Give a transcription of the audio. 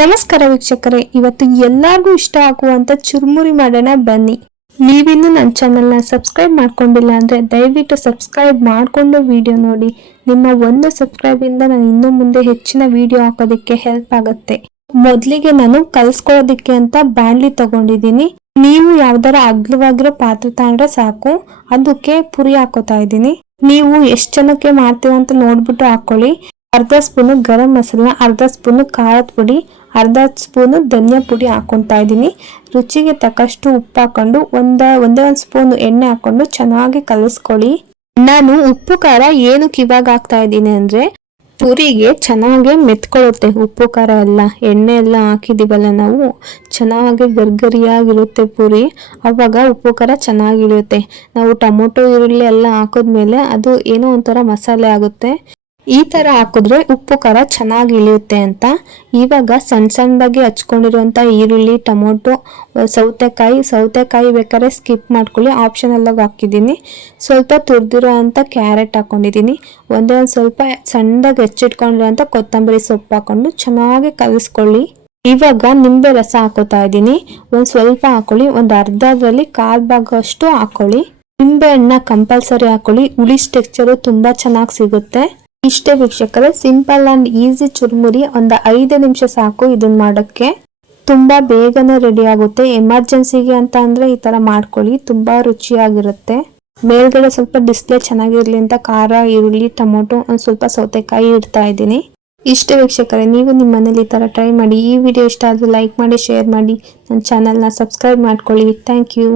ನಮಸ್ಕಾರ ವೀಕ್ಷಕರೇ, ಇವತ್ತು ಎಲ್ಲರಿಗೂ ಇಷ್ಟ ಆಗುವಂತ ಚುರುಮುರಿ ಮಾಡೋಣ ಬನ್ನಿ. ನೀವಿನ್ನೂ ನನ್ನ ಚಾನಲ್ನ ಸಬ್ಸ್ಕ್ರೈಬ್ ಮಾಡ್ಕೊಂಡಿಲ್ಲ ಅಂದ್ರೆ ದಯವಿಟ್ಟು ಸಬ್ಸ್ಕ್ರೈಬ್ ಮಾಡಿಕೊಂಡು ವಿಡಿಯೋ ನೋಡಿ. ನಿಮ್ಮ ಒಂದು ಸಬ್ಸ್ಕ್ರೈಬ್ ಇಂದ ನಾನು ಇನ್ನು ಮುಂದೆ ಹೆಚ್ಚಿನ ವಿಡಿಯೋ ಹಾಕೋದಕ್ಕೆ ಹೆಲ್ಪ್ ಆಗುತ್ತೆ. ಮೊದಲಿಗೆ ನಾನು ಕಲ್ಸ್ಕೊಳ್ಳೋದಕ್ಕೆ ಅಂತ ಬ್ಯಾಂಡ್ಲಿ ತಗೊಂಡಿದ್ದೀನಿ. ನೀವು ಯಾವ್ದಾರ ಅಗ್ಲವಾಗಿರೋ ಪಾತ್ರೆ ತಗೊಂಡ್ರೆ ಸಾಕು. ಅದಕ್ಕೆ ಪುರಿ ಹಾಕೋತಾ ಇದ್ದೀನಿ. ನೀವು ಎಷ್ಟು ಜನಕ್ಕೆ ಮಾಡ್ತೀವಂತ ನೋಡ್ಬಿಟ್ಟು ಹಾಕೊಳ್ಳಿ. ಅರ್ಧ ಸ್ಪೂನು ಗರಂ ಮಸಾಲ, ಅರ್ಧ ಸ್ಪೂನು ಖಾರದ ಪುಡಿ, ಅರ್ಧ ಸ್ಪೂನು ಧನಿಯಾ ಪುಡಿ ಹಾಕೊತಾ ಇದ್ದೀನಿ. ರುಚಿಗೆ ತಕ್ಕಷ್ಟು ಉಪ್ಪು ಹಾಕೊಂಡು ಒಂದ, ಒಂದೇ ಒಂದು ಸ್ಪೂನು ಎಣ್ಣೆ ಹಾಕೊಂಡು ಚೆನ್ನಾಗಿ ಕಲಸ್ಕೊಳ್ಳಿ. ನಾನು ಉಪ್ಪು, ಖಾರ ಏನಕ್ಕೆ ಇವಾಗ ಹಾಕ್ತಾ ಇದ್ದೀನಿ ಅಂದ್ರೆ ಪುರಿಗೆ ಚೆನ್ನಾಗಿ ಮೆತ್ಕೊಳ್ಳುತ್ತೆ ಉಪ್ಪು, ಖಾರ ಎಲ್ಲ. ಎಣ್ಣೆ ಎಲ್ಲ ಹಾಕಿದ್ದೀವಲ್ಲ ನಾವು, ಚೆನ್ನಾಗಿ ಗರ್ಗರಿಯಾಗಿರುತ್ತೆ ಪುರಿ. ಅವಾಗ ಉಪ್ಪು, ಖಾರ ಚೆನ್ನಾಗಿರುತ್ತೆ. ನಾವು ಟೊಮೊಟೊ, ಈರುಳ್ಳಿ ಎಲ್ಲ ಹಾಕಿದ್ಮೇಲೆ ಅದು ಏನೋ ಒಂಥರ ಮಸಾಲೆ ಆಗುತ್ತೆ. ಈ ತರ ಹಾಕಿದ್ರೆ ಉಪ್ಪು, ಖಾರ ಚೆನ್ನಾಗಿ ಇಳಿಯುತ್ತೆ ಅಂತ. ಇವಾಗ ಸಣ್ಣ ಸಣ್ಣದಾಗಿ ಹಚ್ಕೊಂಡಿರುವಂಥ ಈರುಳ್ಳಿ, ಟೊಮೊಟೊ ಸೌತೆಕಾಯಿ ಸೌತೆಕಾಯಿ ಬೇಕಾದ್ರೆ ಸ್ಕಿಪ್ ಮಾಡ್ಕೊಳ್ಳಿ. ಆಪ್ಷನ್ ಎಲ್ಲ ಹಾಕಿದ್ದೀನಿ. ಸ್ವಲ್ಪ ತುರಿದಿರೋ ಅಂತ ಕ್ಯಾರೆಟ್ ಹಾಕೊಂಡಿದ್ದೀನಿ. ಒಂದೇ ಒಂದು ಸ್ವಲ್ಪ ಸಣ್ಣದಾಗಿ ಹೆಚ್ಚಿಟ್ಕೊಂಡಿರೋಂಥ ಕೊತ್ತಂಬರಿ ಸೊಪ್ಪು ಹಾಕೊಂಡು ಚೆನ್ನಾಗಿ ಕಲಿಸ್ಕೊಳ್ಳಿ. ಇವಾಗ ನಿಂಬೆ ರಸ ಹಾಕೋತಾ ಇದ್ದೀನಿ. ಒಂದು ಸ್ವಲ್ಪ ಹಾಕೊಳ್ಳಿ. ಒಂದು ಅರ್ಧದಲ್ಲಿ ಕಾಲ್ ಭಾಗ ಅಷ್ಟು ಹಾಕೊಳ್ಳಿ. ನಿಂಬೆ ಹಣ್ಣ ಕಂಪಲ್ಸರಿ ಹಾಕೊಳ್ಳಿ. ಹುಳಿ ಸ್ಟೆಕ್ಚರು ತುಂಬಾ ಚೆನ್ನಾಗಿ ಸಿಗುತ್ತೆ. ಇಷ್ಟೇ ವೀಕ್ಷಕರೇ, ಸಿಂಪಲ್ ಅಂಡ್ ಈಸಿ ಚುರುಮುರಿ ಒಂದು ಐದು ನಿಮಿಷ ಸಾಕು ಇದನ್ನ ಮಾಡೋಕ್ಕೆ. ತುಂಬಾ ಬೇಗನೆ ರೆಡಿ ಆಗುತ್ತೆ. ಎಮರ್ಜೆನ್ಸಿಗೆ ಅಂತ ಅಂದ್ರೆ ಈ ತರ ಮಾಡ್ಕೊಳ್ಳಿ, ತುಂಬಾ ರುಚಿಯಾಗಿರುತ್ತೆ. ಮೇಲ್ಗಡೆ ಸ್ವಲ್ಪ ಡಿಸ್ಪ್ಲೇ ಚೆನ್ನಾಗಿರ್ಲಿ ಅಂತ ಖಾರ, ಈರುಳ್ಳಿ, ಟೊಮೊಟೊ, ಒಂದು ಸ್ವಲ್ಪ ಸೌತೆಕಾಯಿ ಇಡ್ತಾ ಇದ್ದೀನಿ. ಇಷ್ಟೇ ವೀಕ್ಷಕರೇ, ನೀವು ನಿಮ್ಮ ಮನೇಲಿ ಈ ಥರ ಟ್ರೈ ಮಾಡಿ. ಈ ವಿಡಿಯೋ ಇಷ್ಟ ಆದರೆ ಲೈಕ್ ಮಾಡಿ ಶೇರ್ ಮಾಡಿ. ನನ್ನ ಚಾನಲ್ನ ಸಬ್ಸ್ಕ್ರೈಬ್ ಮಾಡ್ಕೊಳ್ಳಿ. Thank you